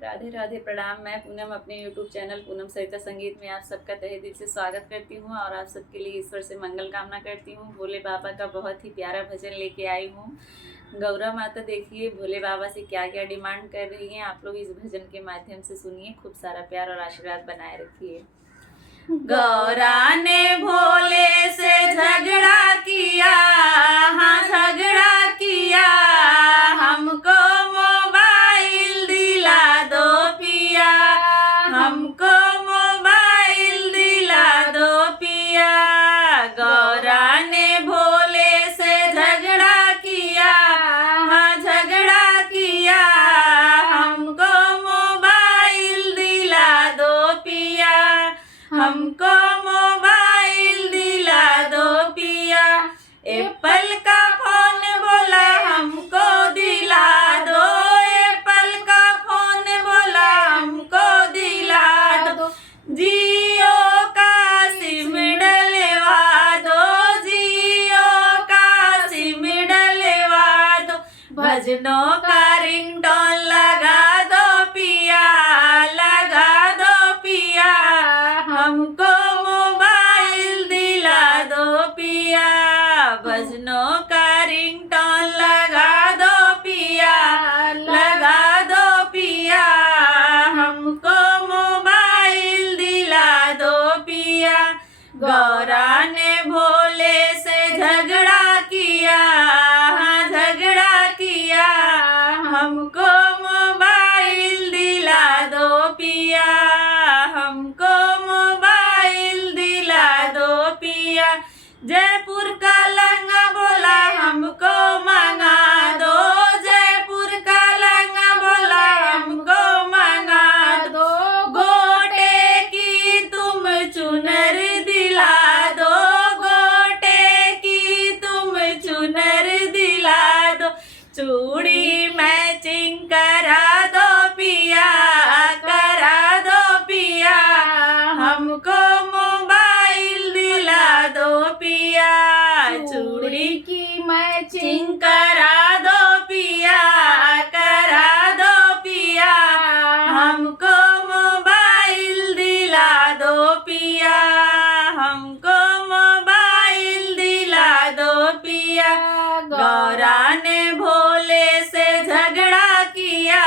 राधे राधे, प्रणाम। मैं पूनम अपने YouTube चैनल पूनम सरिता संगीत में आप सबका तहे दिल से स्वागत करती हूँ और आप सबके लिए ईश्वर से मंगल कामना करती हूँ। भोले बाबा का बहुत ही प्यारा भजन लेके आई हूँ। गौरा माता देखिए भोले बाबा से क्या क्या डिमांड कर रही हैं। आप लोग इस भजन के माध्यम से सुनिए। खूब सारा प्यार और आशीर्वाद बनाए रखिए। गौरा ने भोले से झगड़ा किया, हाँ झगड़ा किया, हमको मोबाइल दिला दो पिया, हमको मोबाइल दिला दो पिया। गौरा ने भोले से झगड़ा किया, हाँ झगड़ा किया, हमको मोबाइल दिला दो पिया, हमको मोबाइल दिला दो पिया। एप्पल का फोन बोला हमको दिला दो, एप्पल का फोन बोला हमको दिला दो। जियो का सिम डलवा दो, जियो का सिम डलवा दो। भजनों का रिंगटोन लगा दो पिया, लगा दो पिया, हमको मोबाइल दिला दो पिया। भजनों का रिंगटोन लगा दो पिया, लगा दो पिया, हमको मोबाइल दिला दो पिया। गौरा ने भोले से झगड़ा किया, हाँ झगड़ा किया, हमको मोबाइल दिला दो पिया, हमको मोबाइल दिला दो पिया। जयपुर का लहंगा बोला हमको मंगा दो, जयपुर का लहंगा बोला हमको मंगा दो। गोटे की तुम चुनर दिला दो, गोटे की तुम चुनर दिला दो। चूड़ी मैचिंग करा दो पिया, करा दो पिया, हमको मोबाइल दिला दो पिया। चूड़ी की मैचिंग करा दो पिया, करा दो पिया, हमको मोबाइल दिला दो पिया, हमको मोबाइल दिला दो पिया। गौरा ने भोले से झगड़ा किया,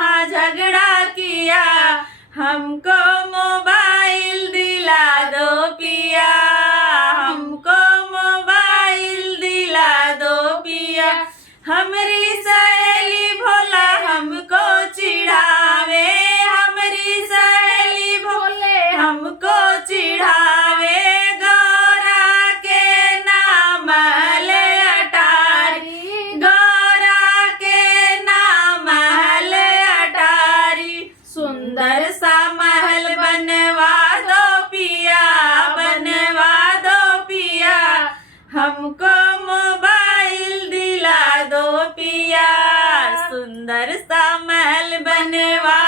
हाँ झगड़ा किया, हमको मोबाइल दिला दो पिया, हमको मोबाइल दिला दो पिया। हमरी सहेली भोला हमको चिढ़ावे, हमरी सहेली भोले हमको चिढ़ावे। गौरा के नाम ले अटारी, गौरा के नाम ले अटारी। सुंदर सा महल बनवा दो पिया, बनवा दो पिया, हमको मोबाइल दिला दो पिया। सुंदर सा महल बनवा